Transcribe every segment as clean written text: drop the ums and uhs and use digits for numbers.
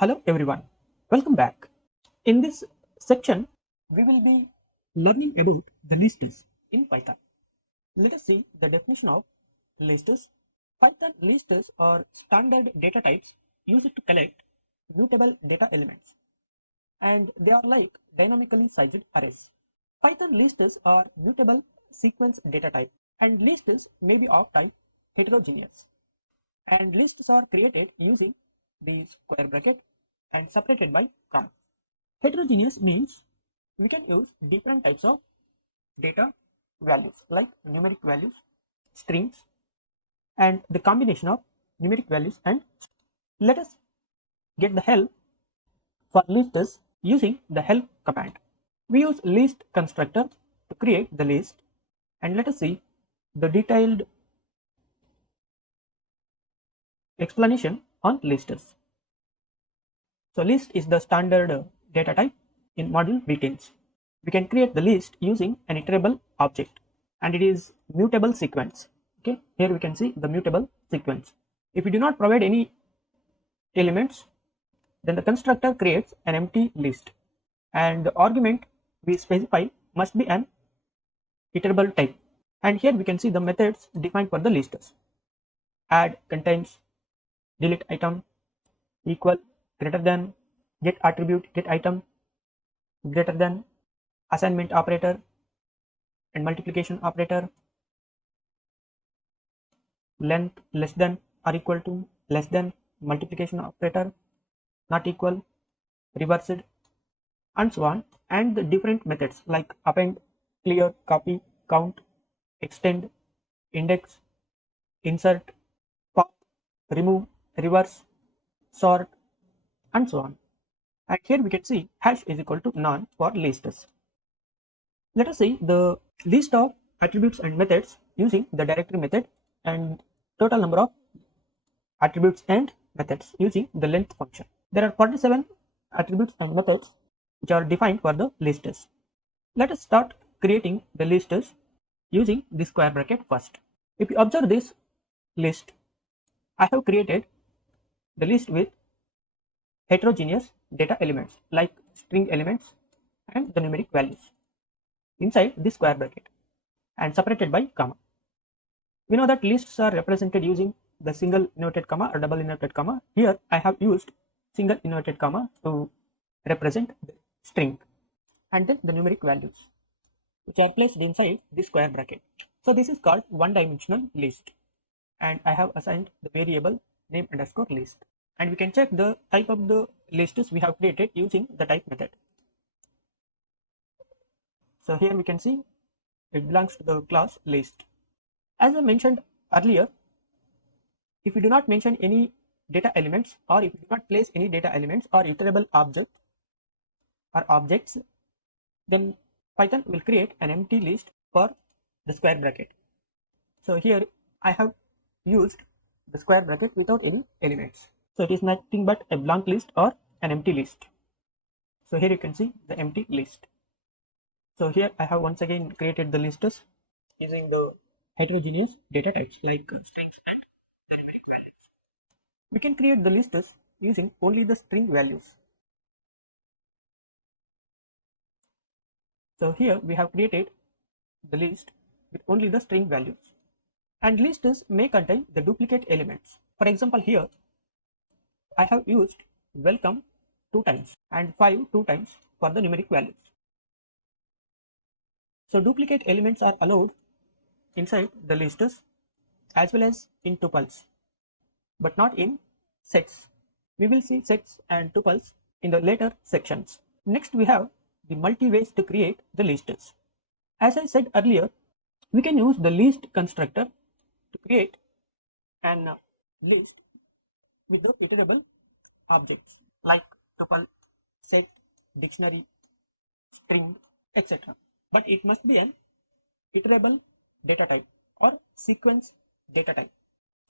Hello everyone, welcome back. In this section, we will be learning about the lists in Python. Let us see the definition of lists. Python lists are standard data types used to collect mutable data elements, and they are like dynamically sized arrays. Python lists are mutable sequence data type, and lists may be of type heterogeneous. And lists are created using the square bracket and separated by comma. Heterogeneous means we can use different types of data values like numeric values, strings, and the combination of numeric values. And let us get the help for lists using the help command. We use list constructor to create the list, and let us see the detailed explanation on lists. So list is the standard data type in module details. We can create the list using an iterable object, and it is mutable sequence. Okay, here we can see the mutable sequence. If we do not provide any elements, then the constructor creates an empty list, and the argument we specify must be an iterable type. And here we can see the methods defined for the lists: add, contains, delete item, equal, greater than, get attribute, get item, greater than, assignment operator, and multiplication operator, length less than or equal to, less than, multiplication operator, not equal, reversed, and so on, and the different methods like append, clear, copy, count, extend, index, insert, pop, remove, reverse, sort, and so on. And here we can see hash is equal to none for lists. Let us see the list of attributes and methods using the directory method, and total number of attributes and methods using the length function. There are 47 attributes and methods which are defined for the lists. Let us start creating the lists using the square bracket first. If you observe this list, I have created the list with heterogeneous data elements like string elements and the numeric values inside the square bracket and separated by comma. We know that lists are represented using the single inverted comma or double inverted comma. Here I have used single inverted comma to represent the string, and then the numeric values which are placed inside the square bracket. So this is called one-dimensional list, and I have assigned the variable name underscore list, and we can check the type of the lists we have created using the type method. So here we can see it belongs to the class list. As I mentioned earlier, if you do not mention any data elements, or if you do not place any data elements or iterable object or objects, then Python will create an empty list for the square bracket. So here I have used the square bracket without any elements. So it is nothing but a blank list or an empty list. So here you can see the empty list. So here I have once again created the lists using the heterogeneous data types like strings and numeric values. We can create the lists using only the string values. So here we have created the list with only the string values, and lists may contain the duplicate elements. For example, here I have used welcome 2 times and 5 2 times for the numeric values. So duplicate elements are allowed inside the lists as well as in tuples, but not in sets. We will see sets and tuples in the later sections. Next we have the multi ways to create the lists. As I said earlier, we can use the list constructor to create an list with the iterable objects like tuple, set, dictionary, string, etc. But it must be an iterable data type or sequence data type.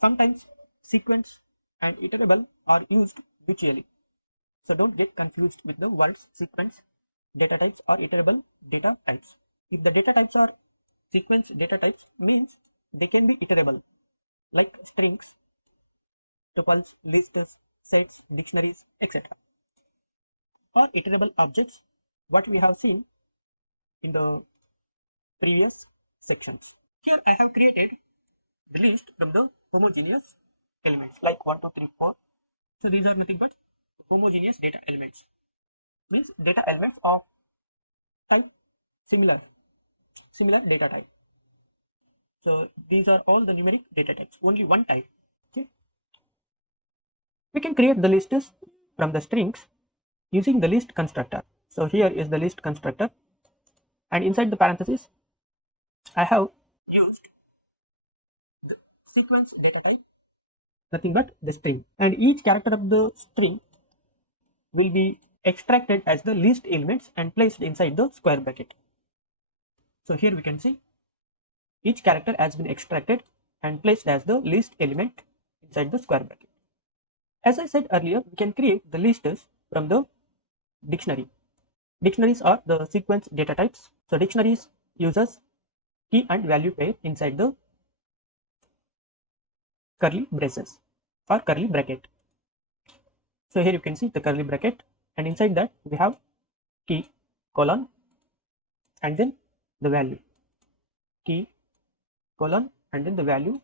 Sometimes sequence and iterable are used mutually, so don't get confused with the words sequence data types or iterable data types. If the data types are sequence data types, means they can be iterable like strings, tuples, lists, sets, dictionaries, etc. Or iterable objects, what we have seen in the previous sections. Here I have created the list from the homogeneous elements like 1, 2, 3, 4. So these are nothing but homogeneous data elements, means data elements of type similar data type. So these are all the numeric data types, only one type. Okay. We can create the lists from the strings using the list constructor. So here is the list constructor, and inside the parentheses I have used the sequence data type, nothing but the string, and each character of the string will be extracted as the list elements and placed inside the square bracket. So here we can see each character has been extracted and placed as the list element inside the square bracket. As I said earlier, we can create the lists from the dictionary. Dictionaries are the sequence data types. So dictionaries uses key and value pair inside the curly braces or curly bracket. So here you can see the curly bracket, and inside that we have key, colon, and then the value, key, colon, and then the value.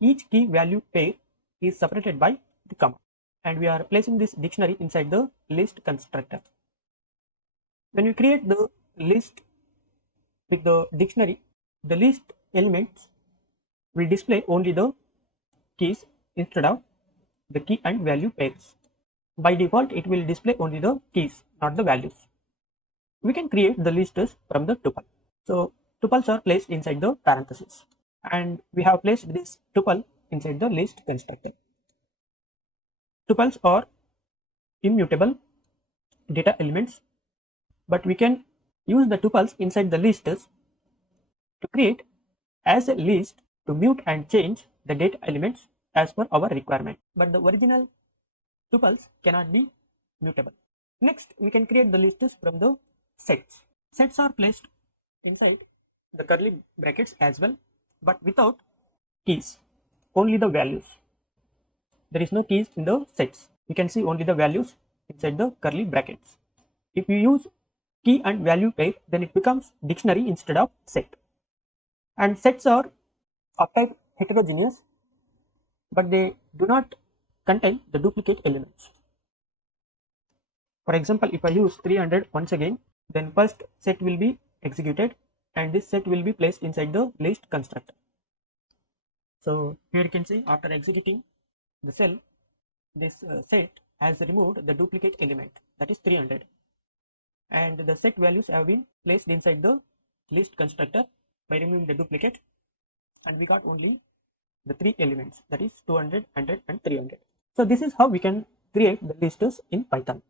Each key value pair is separated by the comma, and we are placing this dictionary inside the list constructor. When we create the list with the dictionary, the list elements will display only the keys instead of the key and value pairs. By default, it will display only the keys, not the values. We can create the lists from the tuple. So tuples are placed inside the parentheses, and we have placed this tuple inside the list constructor. Tuples are immutable data elements, but we can use the tuples inside the lists to create as a list to mute and change the data elements as per our requirement. But the original tuples cannot be mutable. Next, we can create the lists from the sets. Sets are placed inside the curly brackets as well, but without keys, only the values. There is no keys in the sets. We can see only the values inside the curly brackets. If you use key and value pair, then it becomes dictionary instead of set. And sets are of type heterogeneous, but they do not contain the duplicate elements. For example, if I use 300 once again, then first set will be executed and this set will be placed inside the list constructor. So here you can see after executing the cell, this set has removed the duplicate element, that is 300, and the set values have been placed inside the list constructor by removing the duplicate, and we got only the three elements, that is 200, 100 and 300. So this is how we can create the lists in Python.